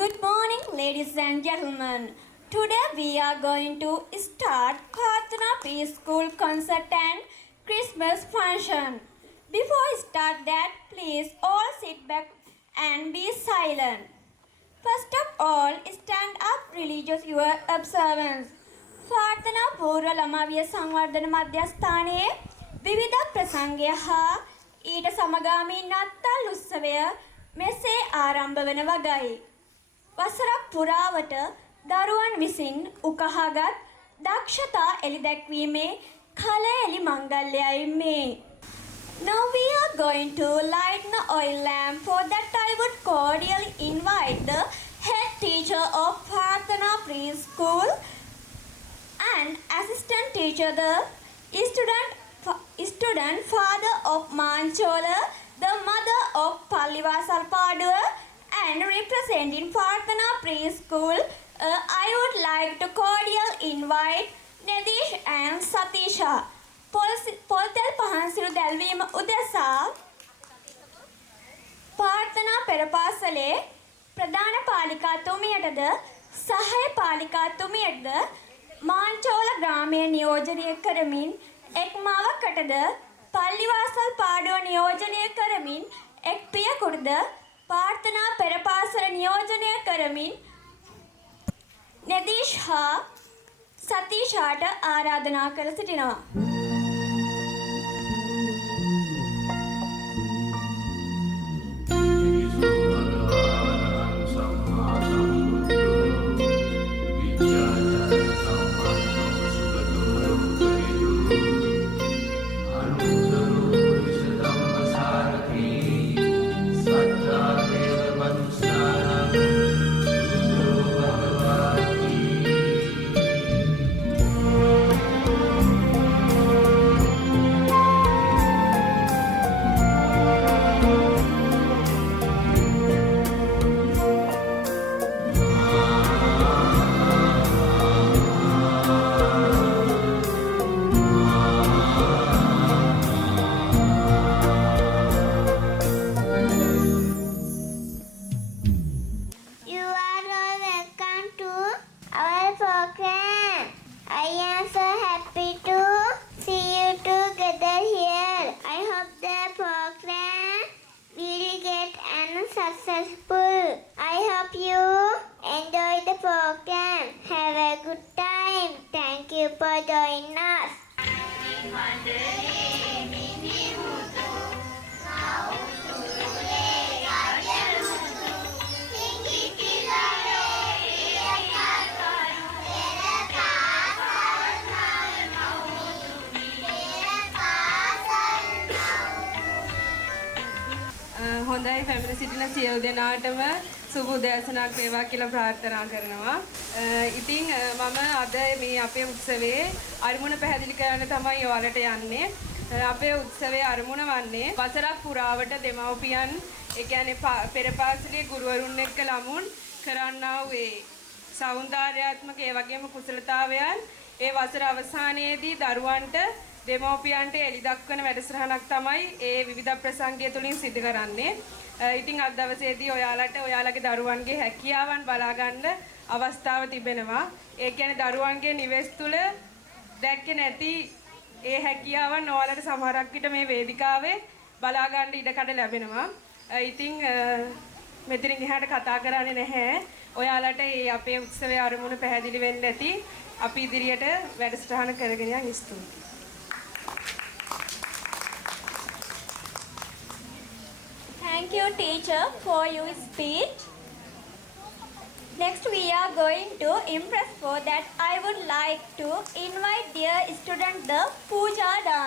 Good morning, ladies and gentlemen. Today we are going to start Khartana Preschool concert and Christmas function. Before I start that, please all sit back and be silent. First of all, stand up, religious your observance. ප්‍රාර්ථනා පූර්ව ළමාවිය සංවර්ධන මධ්‍යස්ථානයේ විවිධ ප්‍රසංගය හා ඊට සමගාමී නත්තල් උත්සවය මෙසේ ආරම්භ වන වගයි. වසරක් පුරාවට දරුවන් විසින් උකහාගත් දක්ෂතා එළි දැක්වීමේ කල එළි මංගල්‍යයි මේ. Now we are going to light the oil lamp. For that I would cordially invite the head teacher of Prarthana Preschool and assistant teacher, the student father of Manchola, the mother of Pallivasal Paduwa, and representing Prarthana Preschool, I would like to cordially invite Nadish and Satisha. පොල්තෙල් පහන්සිරු දැල්වීම උදෙසා ප්‍රාර්ථනා පෙරපාසලේ ප්‍රධාන පාලිකාතුමියටද සහාය පාලිකාතුමියටද මාංචෝල ග්‍රාමය නියෝජනය කරමින් එක් මවකටද පල්ලිවාසල් පාඩුව නියෝජනය කරමින් එක් පියකුටද ප්‍රාර්ථනා පෙරපාසල නියෝජනය කරමින් නදීෂ් හා සතීෂාට ආරාධනා කර සිටිනවා. I am so happy to see you together here. I hope the program will get successful. I hope you enjoy the program. Have a good time. Thank you for joining us. හොඳයි පැමිණ සිටින සියලු දෙනාටම සුබ උදෑසනක් වේවා කියලා ප්‍රාර්ථනා කරනවා. ඉතින් මම අද මේ අපේ උත්සවයේ අරමුණ පැහැදිලි කරන්න තමයි ඔයාලට යන්නේ. අපේ උත්සවයේ අරමුණ වන්නේ වසරක් පුරාවට දෙමව්පියන් ඒ කියන්නේ පෙරපාසලේ ගුරුවරුන් එක්ක ළමුන් කරන්නා වූ ඒ සෞන්දර්යාත්මක ඒ වගේම කුසලතාවයන් ඒ වසර අවසානයේදී දරුවන්ට දෙමව්පියන්ට එළි දක්වන වැඩසටහනක් තමයි ඒ විවිධ ප්‍රසංගය තුලින් සිදු කරන්නේ. ඉතින් අද දවසේදී ඔයාලට ඔයාලගේ දරුවන්ගේ හැකියාවන් බලා ගන්න අවස්ථාව තිබෙනවා. ඒ කියන්නේ දරුවන්ගේ නිවෙස් තුල දැක්කේ නැති ඒ හැකියාවන් ඔයාලට සමහරක් විට මේ වේදිකාවේ බලා ගන්න ඉඩකඩ ලැබෙනවා. ඉතින් මෙතනින් එහාට කතා කරන්නේ නැහැ. ඔයාලට මේ අපේ උත්සවයේ අරමුණ පැහැදිලි වෙන්න ඇති. අපි ඉදිරියට වැඩසටහන කරගෙන යන්න ස්තුතියි. Thank you, teacher, for your speech. Next, we are going to impress. For that, I would like to invite dear student the Puja dance.